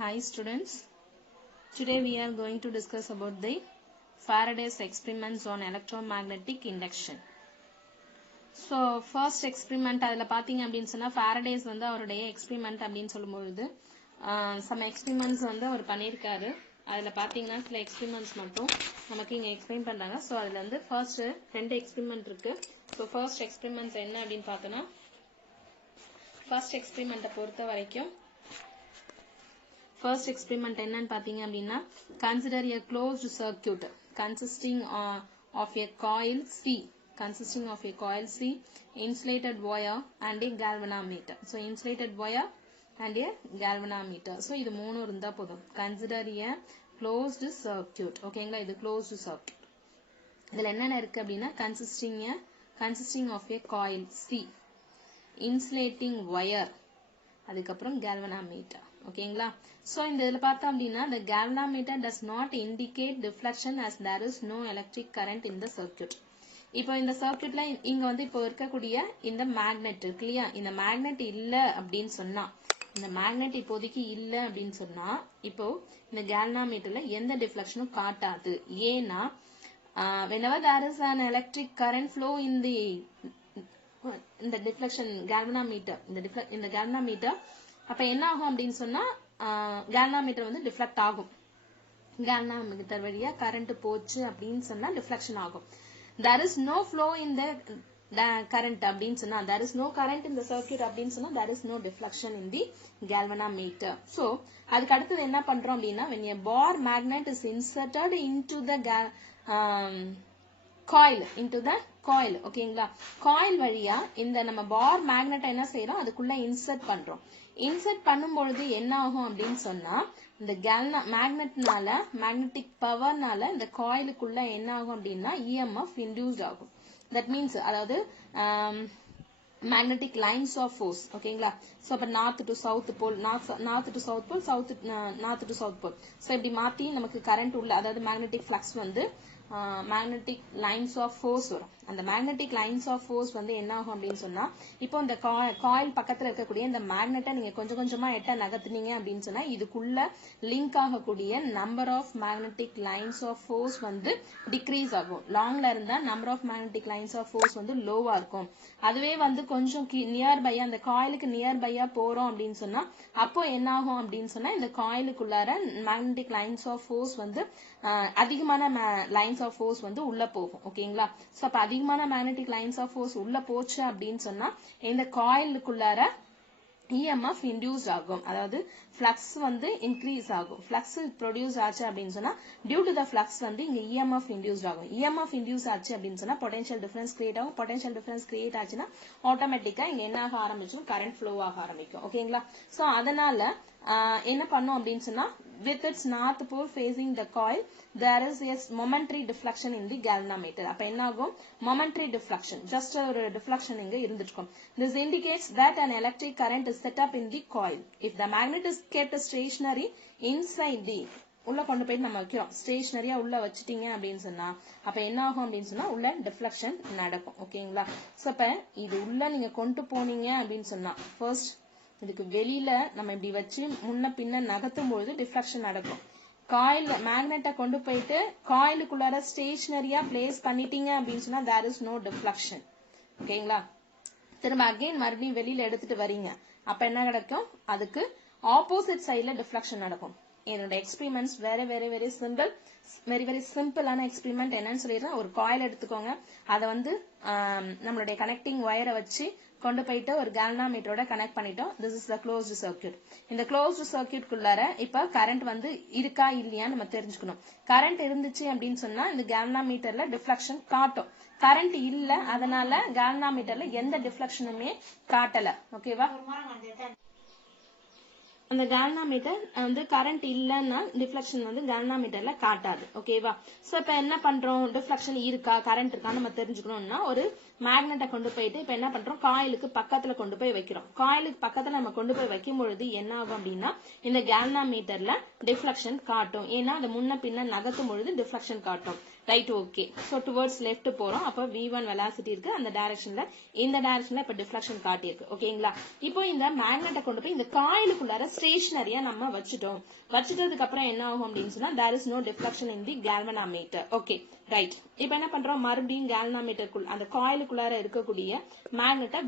Hi students, today we are going to discuss about the Faraday's experiments on electromagnetic induction. So first experiment adula pathinga appdin sonna Faraday's vandu avaruடைய experiment appdin sollumbodhu some experiments vandu அவர் பண்ணிருக்காரு. adula pathinga சில experiments மட்டும் நமக்கு இங்க explain பண்றாங்க. So அதுல வந்து first ரெண்டு experiment இருக்கு. So first experiment என்ன அப்படினு பார்த்தோம்னா first experiment பொறுத்த வரைக்கும் first experiment என்னன்னு பாத்தீங்க அப்படின்னா consider a closed circuit consisting of a coil C insulated wire and a galvanometer. So insulated wire and a galvanometer. So இது மூணு இருந்தா போதும். consider a closed circuit. ஓகேங்களா, இது closed circuit. இதுல என்னென்ன இருக்கு அப்படின்னா consisting of a coil C, insulating wire, அதுக்கப்புறம் galvanometer. ஓகேங்களா, so இந்த இதுல பார்த்தோம் அப்படின்னா the galvanometer does not indicate deflection as there is no electric current in the circuit. இப்போ இந்த சர்க்யூட்ல இங்க வந்து இப்போ இருக்கக்கூடிய இந்த மேக்னெட் இருக்கு இல்லையா, இந்த மேக்னெட் இல்ல அப்படின்னு சொன்னா, இந்த மேக்னெட் இப்போதைக்கு இல்ல அப்படின்னு சொன்னா இப்போ இந்த galvanometerல எந்த டிஃப்ளெக்ஷனும் காட்டாது. ஏன்னா whenever there is an electric current flow in the deflection galvanometer, இந்த galvanometer அப்ப என்ன ஆகும் அப்படின்னு சொன்னா galvanometer வந்து டிஃப்ளெக்ட் ஆகும். galvanometer வழியா கரண்ட் போச்சு அப்படின்னு சொன்னா டிஃப்ளெக்ஷன் ஆகும். there is no flow in the current அப்படின்னு சொன்னா, there is no current in the circuit அப்படின்னு சொன்னா there is no deflection in the galvanometer. so அதுக்கு அடுத்து என்ன பண்றோம் அப்படின்னா when a bar magnet is inserted into the coil ஓகேங்களா, coil வழியா இந்த நம்ம பார் மேக்னெட்டை என்ன செய்யறோம் அதுக்குள்ள இன்சர்ட் பண்றோம். இன்சர்ட் பண்ணும்பொழுது என்ன ஆகும் அப்படின்னு சொன்னா இந்த மேக்னெட்டிக் பவர்னால இந்த காயிலுக்குள்ள என்ன ஆகும் அப்படின்னா EMF இன்டியூஸ்ட் ஆகும். தட் மீன்ஸ் அதாவது magnetic lines of force. ஓகேங்களா, சோ அப்ப north to south pole, north to south pole, north to south pole. So இப்படி மாத்தி நமக்கு கரண்ட் உள்ள அதாவது magnetic flux வந்து magnetic lines of force வரும். அந்த magnetic lines of force வந்து என்ன ஆகும் அப்படின்னு சொன்னா இப்போ இந்த காயில் பக்கத்துல இருக்கக்கூடிய இந்த மேக்னெட்டை நீங்க கொஞ்சம் கொஞ்சமா எட்ட நகர்த்துனீங்க அப்படின்னு சொன்னா இதுக்குள்ள லிங்க் ஆகக்கூடிய number of magnetic lines of force வந்து டிக்ரீஸ் ஆகும். லாங்ல இருந்தா number of magnetic lines of force வந்து லோவா இருக்கும். அதுவே வந்து கொஞ்சம் நியர்பையா அந்த காயிலுக்கு நியர்பையா போறோம் அப்படின்னு சொன்னா அப்போ என்ன ஆகும் அப்படின்னு சொன்னா இந்த காயிலுக்குள்ளார மேக்னெட்டிக் லைன்ஸ் ஆஃப் ஃபோர்ஸ் வந்து அதிகமான லைன்ஸ் ஆஃப் ஃபோர்ஸ் வந்து உள்ள போகும். ஓகேங்களா, சோ அப்ப அதிகமான மேக்னெட்டிக் லைன்ஸ் ஆஃப் ஃபோர்ஸ் உள்ள போச்சு அப்படின்னு சொன்னா இந்த காயிலுக்குள்ளார EMF இன்டியூஸ் ஆகும். அதாவது ஃப்ளக்ஸ் வந்து இன்க்ரீஸ் ஆகும். ஃப்ளக்ஸ் ப்ரொடியூஸ் ஆச்சு அப்படின்னு சொன்னா டியூ டு த ஃப்ளக்ஸ் வந்து இங்க EMF இன்டியூஸ் ஆகும். EMF இன்டியூஸ் ஆச்சு அப்படின்னு சொன்னா பொட்டன்ஷியல் டிஃபரன்ஸ் கிரியேட் ஆகும். பொட்டன்ஷியல் டிஃபரன்ஸ் கிரியேட் ஆச்சுன்னா ஆட்டோமேட்டிக்கா இங்க என்ன ஆக ஆரம்பிச்சிடும், கரண்ட் ஃப்ளோ ஆக ஆரம்பிக்கும். ஓகேங்களா, சோ அதனால என்ன பண்ணும் அப்படின்னு சொன்னா with its north pole facing the coil there is a momentary deflection in the galvanometer. அப்ப என்ன ஆகும், momentary deflection, just ஒரு deflection இங்க இருந்துருக்கும். This indicates that an electric current is set up in the coil. If the magnet is kept stationary inside the உள்ள கொண்டு போய் நம்ம வைக்கிறோம், ஸ்டேஷனரியா உள்ள வச்சிட்டீங்க அப்படின்னு சொன்னா அப்ப என்ன ஆகும் அப்படின்னு சொன்னா உள்ள டிஃப்ளெக்ஷன் நடக்கும். ஓகேங்களா, சோ அப்ப இது உள்ள நீங்க கொண்டு போனீங்க அப்படின்னு சொன்னா ஃபர்ஸ்ட் இதுக்கு வெளியில நம்ம இப்படி வச்சு முன்ன பின்ன நகர்த்தும் பொழுது டிஃப்ளெக்ஷன் நடக்கும். காயில் மேக்னெட்டை கொண்டு போயிட்டு காயிலுக்குள்ளார ஸ்டேஷனரியா பிளேஸ் பண்ணிட்டீங்க அப்படின்னு சொன்னா there is no deflection. ஓகேங்களா, திரும்ப அகைன் மறுபடியும் வெளியில எடுத்துட்டு வரீங்க அப்ப என்ன நடக்கும், அதுக்கு ஆப்போசிட் சைட்ல டிஃப்ளெக்ஷன் நடக்கும். என்னோட எக்ஸ்பெரிமெண்ட்ஸ் வெரி சிம்பிளான எக்ஸ்பெரிமெண்ட் என்னன்னு சொல்லிடுறேன். ஒரு காயில் எடுத்துக்கோங்க, அதை வந்து நம்மளுடைய கனெக்டிங் வயரை வச்சு கொண்டு போயிட்டு ஒரு galvanometer கனெக்ட் பண்ணிட்டோம். this is the closed circuit. இந்த closed circuit குள்ளார இப்ப கரண்ட் வந்து இருக்கா இல்லையா நம்ம தெரிஞ்சுக்கணும். கரண்ட் இருந்துச்சு அப்படின்னு சொன்னா இந்த galvanometerல டிஃப்ளெக்ஷன் காட்டும். கரண்ட் இல்ல, அதனால galvanometerல எந்த டிஃப்ளெக்ஷனுமே காட்டல. ஓகேவா, அந்த galvanometer வந்து கரண்ட் இல்லன்னா டிஃப்ளெக்ஷன் வந்து galvanometerல காட்டாது. ஓகேவா, சோ இப்ப என்ன பண்றோம், டிஃப்ளெக்ஷன் இருக்கா கரண்ட் இருக்கா நம்ம தெரிஞ்சுக்கணும்னா ஒரு மேக்னெட்டை கொண்டு போயிட்டு இப்ப என்ன பண்றோம், காயிலுக்கு பக்கத்துல கொண்டு போய் வைக்கிறோம். காயிலுக்கு பக்கத்துல நம்ம கொண்டு போய் வைக்கும் பொழுது என்ன ஆகும் அப்படின்னா இந்த galvanometerல டிஃப்ளெக்ஷன் காட்டும். ஏன்னா அது முன்ன பின்ன நகர்த்தும் பொழுது டிஃப்ளெக்ஷன் காட்டும். Right okay so towards left போறோம் அப்ப v1 வெலாசிட்டி இருக்கு அந்த டைரக்ஷன்ல இந்த டைரக்ஷன்ல இப்ப டிஃப்ளெக்ஷன் காட்டியிருக்கு ஓகேங்களா இப்போ இந்த மேக்னெட்டை கொண்டு போய் இந்த காயிலுக்குள்ளார ஸ்டேஷனரியா நம்ம வச்சிட்டதுக்கு அப்புறம் என்ன ஆகும் அப்படின்னு சொன்னா there is no deflection in the galvanometer okay right இப்போ என்ன பண்றோம் மறுபடியும் galvanometerக்குள்ள அந்த காயிலுக்குள்ளார இருக்கக்கூடிய மேக்னெட்டை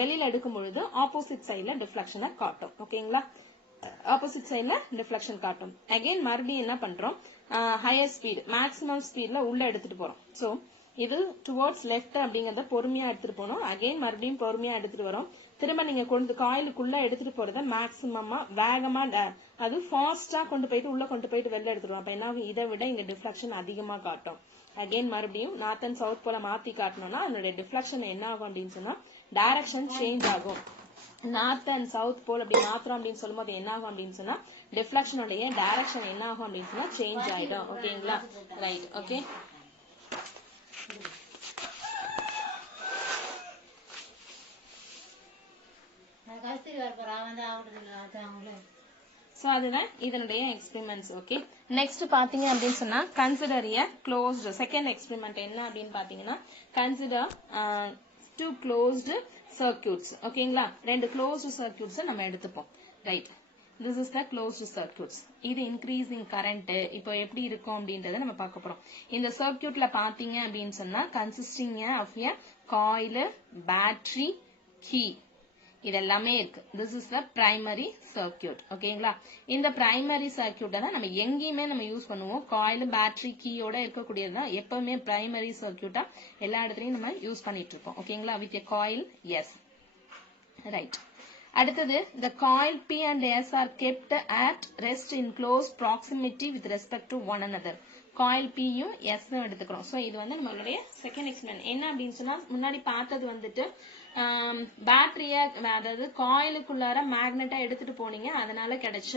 வெளியில எடுக்கும் பொழுது ஆப்போசிட் சைடுல டிஃப்ளெக்ஷனை காட்டும் ஓகேங்களா ஆப்போசிட் சைடுல டிஃப்ளெக்ஷன் காட்டும் அகைன் மறுபடியும் என்ன பண்றோம் ஹையர் ஸ்பீட் மேக்ஸிமம் ஸ்பீட்ல உள்ள எடுத்துட்டு போறோம் சோ இது டுவர்ட்ஸ் லெஃப்ட் அப்படிங்கறத பொறுமையா எடுத்துட்டு போறோம் அகைன் மறுபடியும் பொறுமையா எடுத்துட்டு வரோம் திரும்ப நீங்க கொண்டு காயிலுக்குள்ள எடுத்துட்டு போறத மேக்ஸிமமா வேகமா அது ஃபாஸ்டா கொண்டு போயிட்டு வெளில எடுத்துருவோம் அப்ப என்ன ஆகும் இதை விட இங்க டிஃப்ளெக்ஷன் அதிகமா காட்டும் அகைன் மறுபடியும் நார்த் அண்ட் சவுத் போல மாத்தி காட்டணும்னா அதனுடைய டிஃப்ளெக்ஷன் என்ன ஆகும் அப்படின்னு சொன்னா டைரக்ஷன் சேஞ்ச் ஆகும் நார்த் அண்ட் சவுத் போல் அப்படி மாத்திரம் அப்படின்னு சொல்லும்போது என்ன ஆகும் அப்படின்னு சொன்னா டிஃப்ளெக்ஷனுடைய டைரக்ஷன் என்ன ஆகும் அப்படின்னு சொன்னா சேஞ்ச் ஆயிடும் ஓகேங்களா ரைட் ஓகே சோ அதுதான் இதனுடைய எக்ஸ்பெரிமெண்ட்ஸ் ஓகே நெக்ஸ்ட் பாத்தீங்க அப்படின்னு சொன்னா கன்சிடர் எ க்ளோஸ்டு செகண்ட் எக்ஸ்பெரிமெண்ட் என்ன அப்படின்னு பாத்தீங்கன்னா கன்சிடர் two closed circuits ஓகேங்களா ரெண்டு closed circuits நம்ம எடுத்துப்போம் right this is the closed circuits இது increasing current இப்போ எப்படி இருக்கும் அப்படின்றத நம்ம பார்க்க போறோம் இந்த சர்க்யூட்ல பாத்தீங்க அப்படின்னு சொன்னா consisting of a coil battery key இதெல்லாமே இருக்கு this is the primary circuit ஓகேங்களா இந்த primary circuit தான் நம்ம எங்கேயுமே நம்ம யூஸ் பண்ணுவோம் coil battery keyயோட இருக்கக்கூடியதுதான் எப்பவுமே primary circuit எல்லா இடத்துலயும் நம்ம யூஸ் பண்ணிட்டு இருக்கோம் ஓகேங்களா with a coil yes right அடுத்தது the coil P and S are kept at rest in close proximity with respect to one another coil P யும் S ம் எடுத்துக்கிறோம் சோ இது வந்து நம்மளுடைய செகண்ட் எக்ஸ்பெரிமெண்ட் என்ன அப்படின்னு சொன்னா முன்னாடி பார்த்தது வந்துட்டு பேட்டரிய அதாவது காயிலுக்குள்ளார மேக்னெட்டா எடுத்துட்டு போனீங்க அதனால கிடைச்ச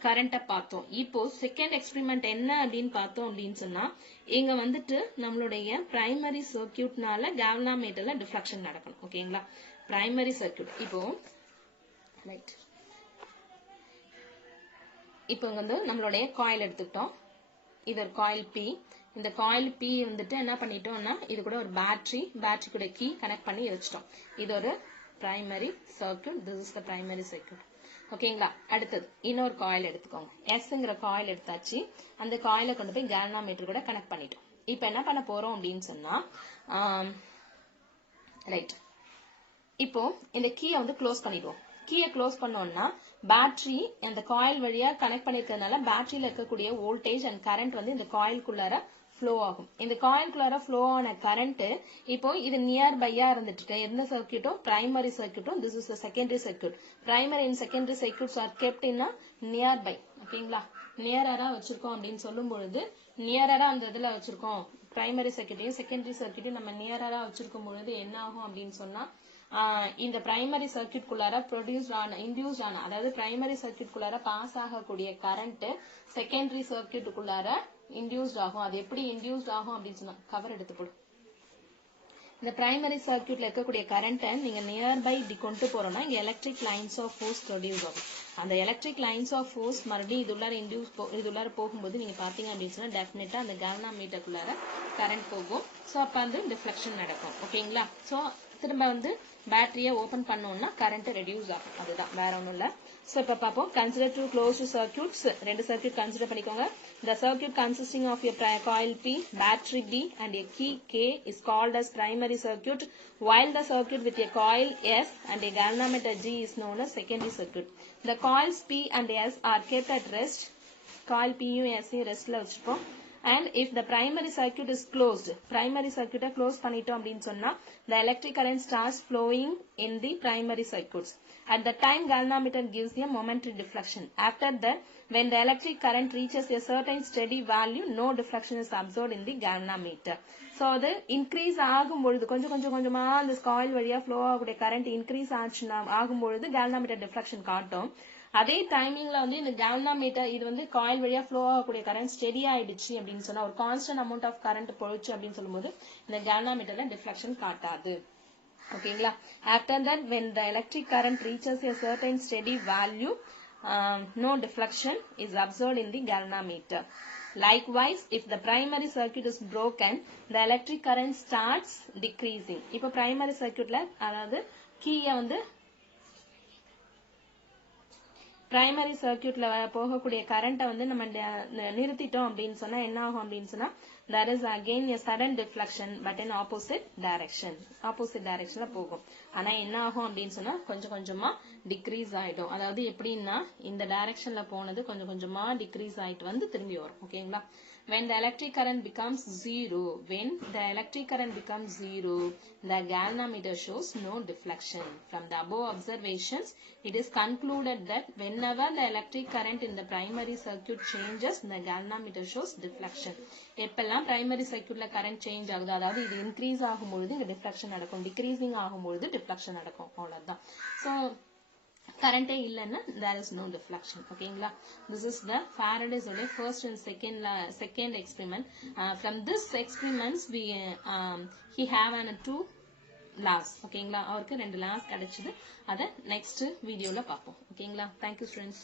கரண்ட பார்த்தோம் இப்போ செகண்ட் எக்ஸ்பெரிமெண்ட் என்ன அப்படின்னு பார்த்தோம் அப்படின்னு சொன்னா இங்க வந்துட்டு நம்மளுடைய பிரைமரி சர்க்யூட்னால galvanometerல டிஃப்ளெக்ஷன் நடக்கணும் ஓகேங்களா பிரைமரி சர்க்யூட் ரைட் இப்போ வந்து நம்மளுடைய காயில் எடுத்துக்கிட்டோம் இது ஒரு காயில் P இந்த காயில் P வந்துட்டு என்ன பண்ணிட்டோம்னா இது கூட ஒரு பேட்டரி கூட கீ கனெக்ட் பண்ணி வச்சிட்டோம் இது ஒரு primary circuit this is the primary circuit ஓகேங்களா அடுத்தது இன்னொரு காயில் எடுத்துக்கோங்க Sங்கற காயில் எடுத்தாச்சு அந்த காயிலை கொண்டு போய் galvanometer கூட கனெக்ட் பண்ணிட்டோம் இப்போ என்ன பண்ண போறோம் அப்படின்னு சொன்னா ரைட் இப்போ இந்த கீயை வந்து க்ளோஸ் பண்ணிடுவோம் கீயை க்ளோஸ் பண்ணோம்னா பேட்டரி அந்த காயில் வழியா கனெக்ட் பண்ணிருக்கிறதுனால பேட்டரியில இருக்கக்கூடிய வோல்டேஜ் அண்ட் கரண்ட் வந்து இந்த காயிலுக்குள்ளார ஃப்ளோ ஆகும் இந்த காயிலுக்குள்ளார ஃப்ளோ ஆன கரண்ட் இப்போ இது நியர் பையா இருந்துட்டு எந்த சர்க்யூட்டும் primary சர்க்யூட்டும் this is a secondary circuit primary and secondary circuits are kept in a nearby ஓகேங்களா நியரரா வச்சிருக்கோம் அப்படின்னு சொல்லும் பொழுது நியரரா அந்த இதுல வச்சிருக்கோம் பிரைமரி சர்க்யூட்டையும் செகண்டரி சர்க்யூட்டையும் நம்ம நியரரா வச்சிருக்கும் பொழுது என்ன ஆகும் அப்படின்னு சொன்னா இந்த பிரைமரி சர்க்யூட் குள்ளார இன்டியூஸ்ட் ஆன அதாவது பிரைமரி சர்க்யூட் குள்ளார பாஸ் ஆகக்கூடிய கரண்ட் செகண்டரி சர்க்யூட் குள்ளார இன்டியூஸ்ட் ஆகும் அது எப்படி இன்டியூஸ்ட் ஆகும் அப்படின்னு சொன்னா கவர் எடுத்து போடும் இந்த பிரைமரி சர்க்யூட்ல இருக்கக்கூடிய கரண்ட்டை நீங்க நியர்பை இப்படி கொண்டு போறோம்னா இங்க electric lines of force produce ஆகும் அந்த எலக்ட்ரிக் லைன்ஸ் ஆஃப் ஃபோர்ஸ் மறுபடியும் இதுள்ளார போகும்போது நீங்க பாத்தீங்க அப்படின்னு சொன்னா டெஃபினட்டா அந்த galvanometerக்குள்ளார கரண்ட் போகும் சோ அப்ப வந்து டிஃப்ளெக்ஷன் நடக்கும் ஓகேங்களா சோ திரும்ப வந்து பேட்டரியை ஓபன் பண்ணோம்னா கரண்ட் ரெடியூஸ் ஆகும் அதுதான் வேற ஒண்ணும் இல்ல சோ இப்ப பாப்போம் கன்சிடர் two closed circuits ரெண்டு சர்க்யூட் கன்சிடர் பண்ணிக்கோங்க the circuit consisting of a coil P battery B and a key K is called as primary circuit while the circuit with a coil S and a galvanometer G is known as secondary circuit the coils P and S are kept at rest coil P யும் S யும் ரெஸ்ட்ல வச்சிருப்போம் and if the primary circuit is closed primary circuit close பண்ணிட்டோம் அப்படினு சொன்னா the electric current starts flowing in the primary circuits at the time galvanometer gives a momentary deflection after that when the electric current reaches a certain steady value no deflection is observed in the galvanometer so அது increase ஆகும்போது கொஞ்சமா அந்த coil வழியா flow ஆகக்கூடிய current increase ஆகும்போது galvanometer deflection காட்டும் அதே டைமிங்ல வந்து இந்த galvanometer இது வந்து காயில் வழியா ஃப்ளோ ஆகக்கூடிய கரண்ட் ஸ்டெடி ஆயிடுச்சு அப்படின்னு சொன்னா ஒரு கான்ஸ்டன்ட் அமௌண்ட் ஆஃப் கரண்ட் போயிடுச்சு அப்படின்னு சொல்லும்போது இந்த galvanometerல டிஃப்ளெக்ஷன் காட்டாது ஓகேங்களா after that when the electric current reaches a certain steady value no deflection is observed in the galvanometer Likewise, if the primary circuit is broken, the electric current starts decreasing. இப்போ primary circuitல அதாவது கீயை வந்து primary சர்க்யூட்ல போகக்கூடிய கரண்ட்டை வந்து நம்ம நிறுத்திட்டோம் அப்படின்னு சொன்னா என்ன ஆகும் அப்படின்னு சொன்னா there is again a sudden deflection but in opposite directionல போகும். ஆனா என்ன ஆகும் அப்படின்னு சொன்னா கொஞ்சம் கொஞ்சமா டிக்ரீஸ் ஆயிடும். அதாவது எப்படின்னா இந்த டைரக்ஷன்ல போனது கொஞ்சம் கொஞ்சமா டிக்ரீஸ் ஆயிட்டு வந்து திரும்பி வரும். ஓகேங்களா? When the electric current becomes zero, the galvanometer shows no deflection. From the above observations, it is concluded that whenever the electric current in the primary circuit changes, the galvanometer shows deflection. எப்பெல்லாம் primary circuitல current change ஆகுது, அதாவது இது increase ஆகும்பொழுது இங்க deflection நடக்கும், decreasing ஆகும்பொழுது deflection நடக்கும். அவ்வளவுதான். So current இல்லைன்னா there is no deflection. ஓகேங்களா? This is the Faraday's first and second experiment. From this experiments he have an 2 laws. ஓகேங்களா? அவருக்கு 2 laws கிடைச்சது. அதை next வீடியோல பார்ப்போம். ஓகேங்களா? Thank you students.